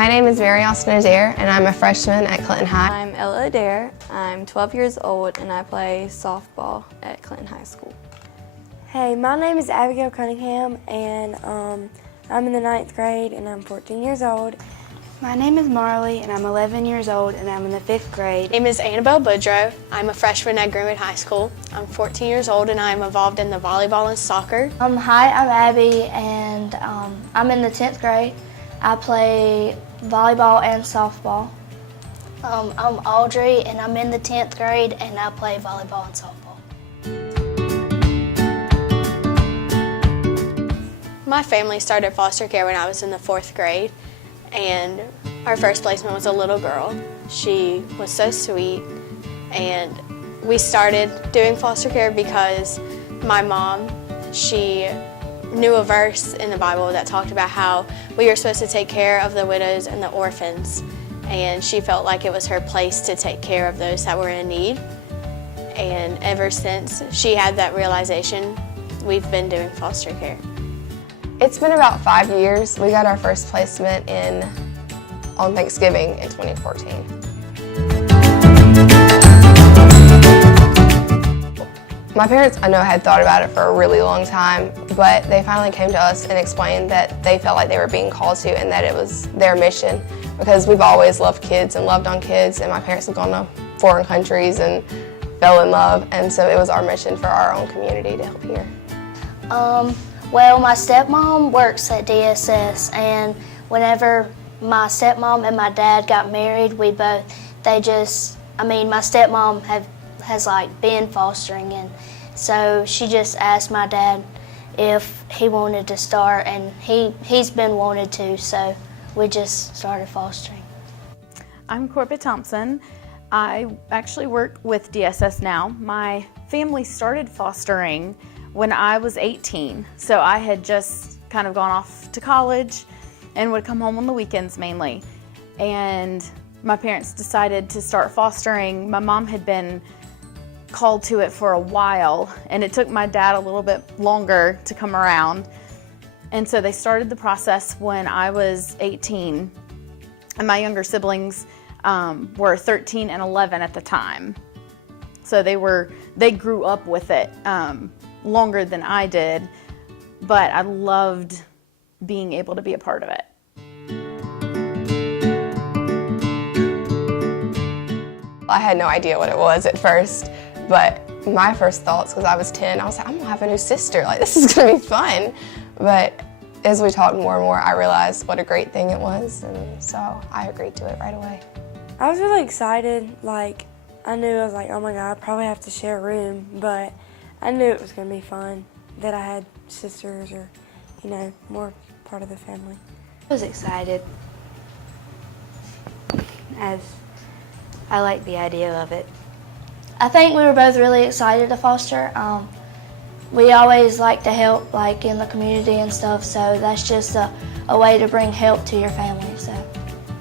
My name is Mary Austin Adair, and I'm a freshman at Clinton High. I'm Ella Adair. I'm 12 years old, and I play softball at Clinton High School. Hey, my name is Abigail Cunningham, and I'm in the 9th grade, and I'm 14 years old. My name is Marley, and I'm 11 years old, and I'm in the 5th grade. My name is Annabelle Boudreaux. I'm a freshman at Greenwood High School. I'm 14 years old, and I'm involved in the volleyball and soccer. Hi, I'm Abby, and I'm in the 10th grade. I play volleyball and softball. I'm Audrey, and I'm in the 10th grade, and I play volleyball and softball. My family started foster care when I was in the 4th grade, and our first placement was a little girl. She was so sweet, and we started doing foster care because my mom, she knew a verse in the Bible that talked about how we were supposed to take care of the widows and the orphans, and she felt like it was her place to take care of those that were in need. And ever since she had that realization, we've been doing foster care. It's been about 5 years. We got our first placement on Thanksgiving in 2014. My parents, I know, had thought about it for a really long time, but they finally came to us and explained that they felt like they were being called to and that it was their mission, because we've always loved kids and loved on kids, and my parents have gone to foreign countries and fell in love, and so it was our mission for our own community to help here. Well, my stepmom works at DSS, and whenever my stepmom and my dad got married, my stepmom has like been fostering, and so she just asked my dad if he wanted to start, and he's been wanted to, so we just started fostering. I'm Corbett Thompson. I actually work with DSS now. My family started fostering when I was 18, so I had just kind of gone off to college and would come home on the weekends mainly. And my parents decided to start fostering. My mom had been called to it for a while, and it took my dad a little bit longer to come around. And so they started the process when I was 18, and my younger siblings were 13 and 11 at the time. So they grew up with it longer than I did, but I loved being able to be a part of it. I had no idea what it was at first, but my first thoughts, because I was 10, I was like, I'm gonna have a new sister, like this is gonna be fun. But as we talked more and more, I realized what a great thing it was, and so I agreed to it right away. I was really excited. Like, I was like, oh my God, I probably have to share a room, but I knew it was gonna be fun, that I had sisters or, more part of the family. I was excited, as I like the idea of it. I think we were both really excited to foster. We always like to help, like in the community and stuff, so that's just a way to bring help to your family. So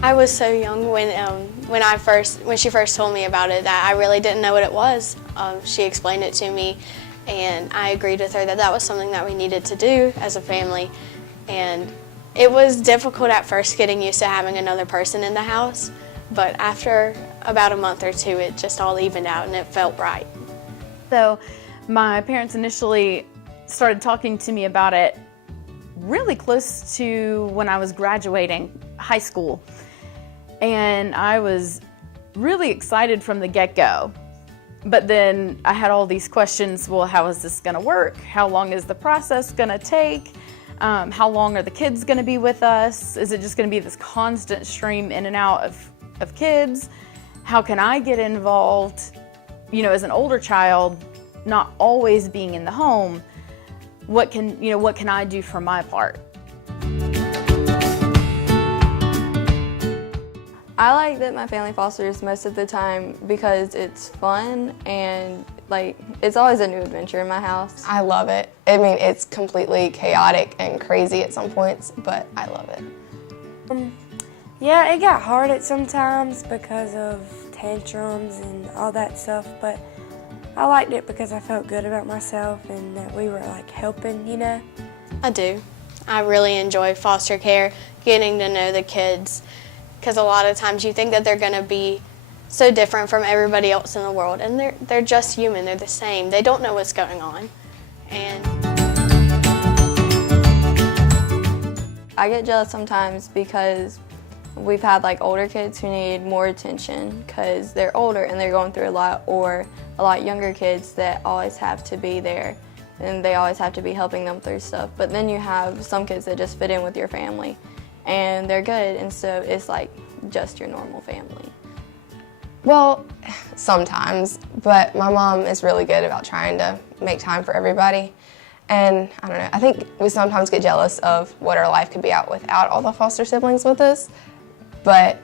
I was so young when she first told me about it that I really didn't know what it was. She explained it to me, and I agreed with her that that was something that we needed to do as a family. And it was difficult at first getting used to having another person in the house, but after about a month or two, it just all evened out and it felt right. So my parents initially started talking to me about it really close to when I was graduating high school. And I was really excited from the get-go. But then I had all these questions. Well, how is this gonna work? How long is the process gonna take? How long are the kids gonna be with us? Is it just gonna be this constant stream in and out of kids? How can I get involved? As an older child, not always being in the home, what can I do for my part? I like that my family fosters most of the time because it's fun and it's always a new adventure in my house. I love it. I mean, it's completely chaotic and crazy at some points, but I love it. Yeah, it got hard at sometimes because of tantrums and all that stuff, but I liked it because I felt good about myself and that we were helping, I do. I really enjoy foster care, getting to know the kids, because a lot of times you think that they're going to be so different from everybody else in the world, and they're just human. They're the same. They don't know what's going on. And I get jealous sometimes because we've had like older kids who need more attention because they're older and they're going through a lot, or a lot younger kids that always have to be there and they always have to be helping them through stuff. But then you have some kids that just fit in with your family and they're good, and so it's like just your normal family. Well, sometimes, but my mom is really good about trying to make time for everybody. And I don't know, I think we sometimes get jealous of what our life could be out without all the foster siblings with us, but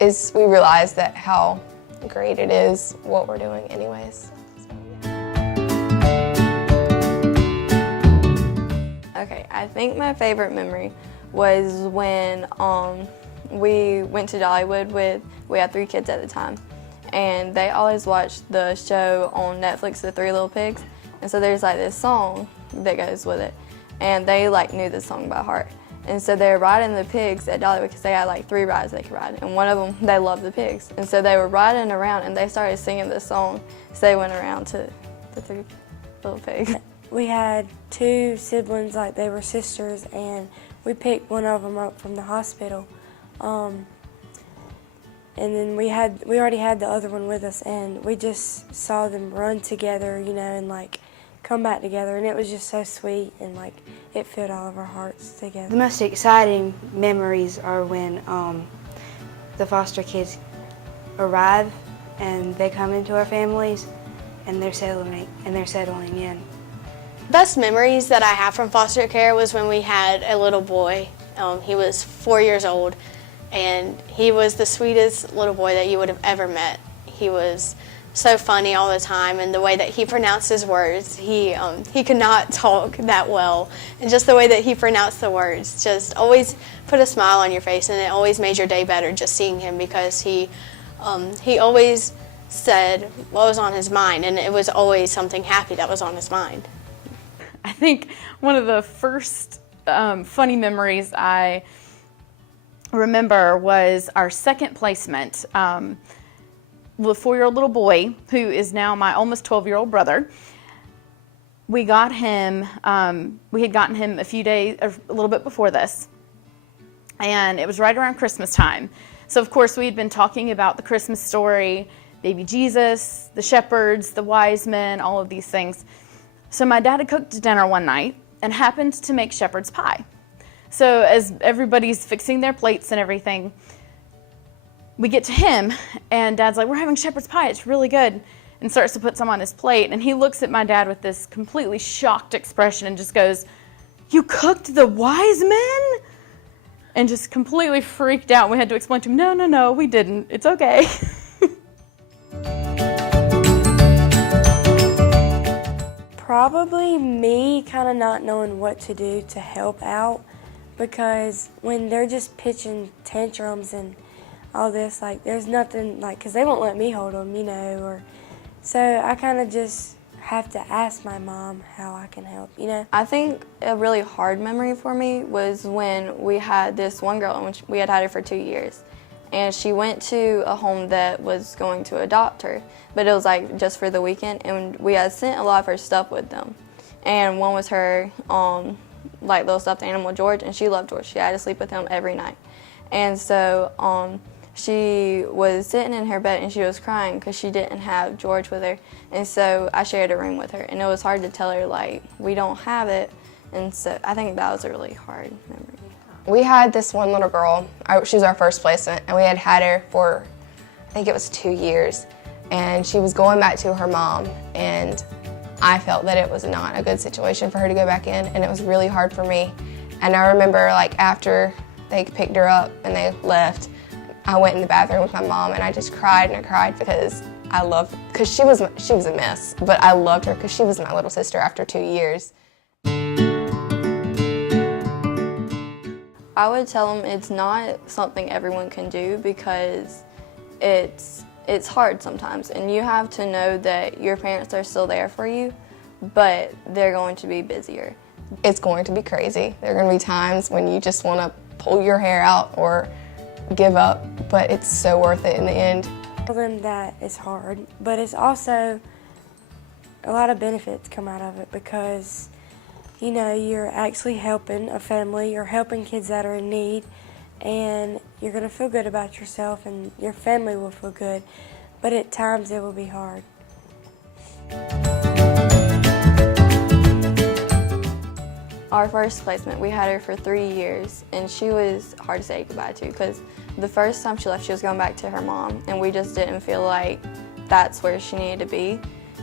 we realize that how great it is what we're doing anyways. Okay, I think my favorite memory was when we went to Dollywood we had 3 kids at the time, and they always watched the show on Netflix, The 3 Little Pigs, and so there's like this song that goes with it, and they like knew the song by heart. And so they were riding the pigs at Dollywood because they had like 3 rides they could ride, and one of them, they loved the pigs. And so they were riding around and they started singing this song, so they went around to the 3 little pigs. We had 2 siblings, like they were sisters, and we picked one of them up from the hospital. And then we already had the other one with us, and we just saw them run together, you know, and like come back together, and it was just so sweet, and like it filled all of our hearts together. The most exciting memories are when the foster kids arrive and they come into our families and they're settling in. best memories that I have from foster care was when we had a little boy. He was 4 years old, and he was the sweetest little boy that you would have ever met. He was so funny all the time, and the way that he pronounced his words, he could not talk that well, and just the way that he pronounced the words just always put a smile on your face, and it always made your day better just seeing him, because he always said what was on his mind, and it was always something happy that was on his mind. I think one of the first funny memories I remember was our second placement. The 4-year-old little boy, who is now my almost 12-year-old brother. We got him, we had gotten him a little bit before this, and it was right around Christmas time. So of course we had been talking about the Christmas story, baby Jesus, the shepherds, the wise men, all of these things. So my dad had cooked dinner one night and happened to make shepherd's pie. So as everybody's fixing their plates and everything, we get to him, and Dad's like, "We're having shepherd's pie, it's really good," and starts to put some on his plate, and he looks at my dad with this completely shocked expression and just goes, "You cooked the wise men?" And just completely freaked out. We had to explain to him, no, we didn't, it's okay. Probably me kind of not knowing what to do to help out, because when they're just pitching tantrums and all this, like, there's nothing, like, because they won't let me hold them, you know, or so I kind of just have to ask my mom how I can help, you know. I think a really hard memory for me was when we had this one girl, and we had her for 2 years, and she went to a home that was going to adopt her, but it was like just for the weekend, and we had sent a lot of her stuff with them, and one was her like little stuffed animal George, and she loved George. She had to sleep with him every night, and so she was sitting in her bed and she was crying because she didn't have George with her, and so I shared a room with her, and it was hard to tell her, like, we don't have it, and so I think that was a really hard memory. We had this one little girl, she was our first placement, and we had her for, I think it was 2 years, and she was going back to her mom, and I felt that it was not a good situation for her to go back in, and it was really hard for me. And I remember, like, after they picked her up and they left, I went in the bathroom with my mom, and I just cried and I cried because she was a mess, but I loved her because she was my little sister after 2 years. I would tell them it's not something everyone can do, because it's hard sometimes, and you have to know that your parents are still there for you, but they're going to be busier. It's going to be crazy. There are going to be times when you just want to pull your hair out or give up, but it's so worth it in the end. Tell them that it's hard, but it's also a lot of benefits come out of it because, you know, you're actually helping a family, you're helping kids that are in need, and you're going to feel good about yourself and your family will feel good, but at times it will be hard. Our first placement, we had her for 3 years, and she was hard to say goodbye to because the first time she left, she was going back to her mom, and we just didn't feel like that's where she needed to be.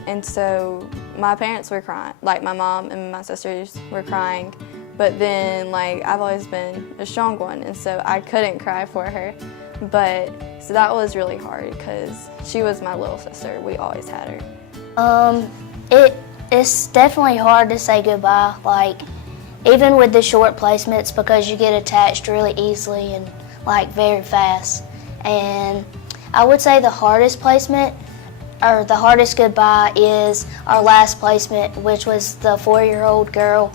And so my parents were crying, like my mom and my sisters were crying, but then like I've always been a strong one, and so I couldn't cry for her. But so that was really hard because she was my little sister. We always had her. It's definitely hard to say goodbye, like even with the short placements, because you get attached really easily and like very fast. And I would say the hardest placement or the hardest goodbye is our last placement, which was the 4-year-old girl.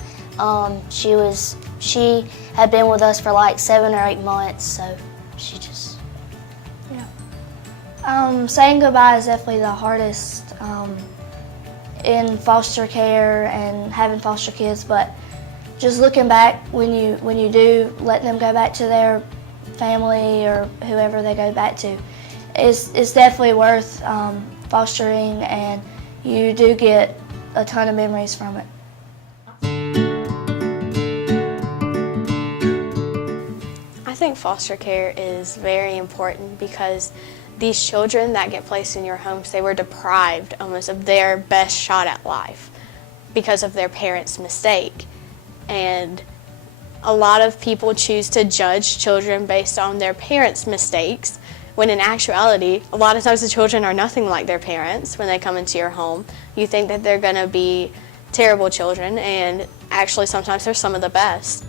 She had been with us for like 7 or 8 months, so she just, yeah. Saying goodbye is definitely the hardest in foster care and having foster kids, but just looking back when you do let them go back to their family or whoever they go back to, it's definitely worth fostering, and you do get a ton of memories from it. I think foster care is very important because these children that get placed in your homes, they were deprived almost of their best shot at life because of their parents' mistake. And a lot of people choose to judge children based on their parents' mistakes, when in actuality, a lot of times the children are nothing like their parents when they come into your home. You think that they're going to be terrible children, and actually sometimes they're some of the best.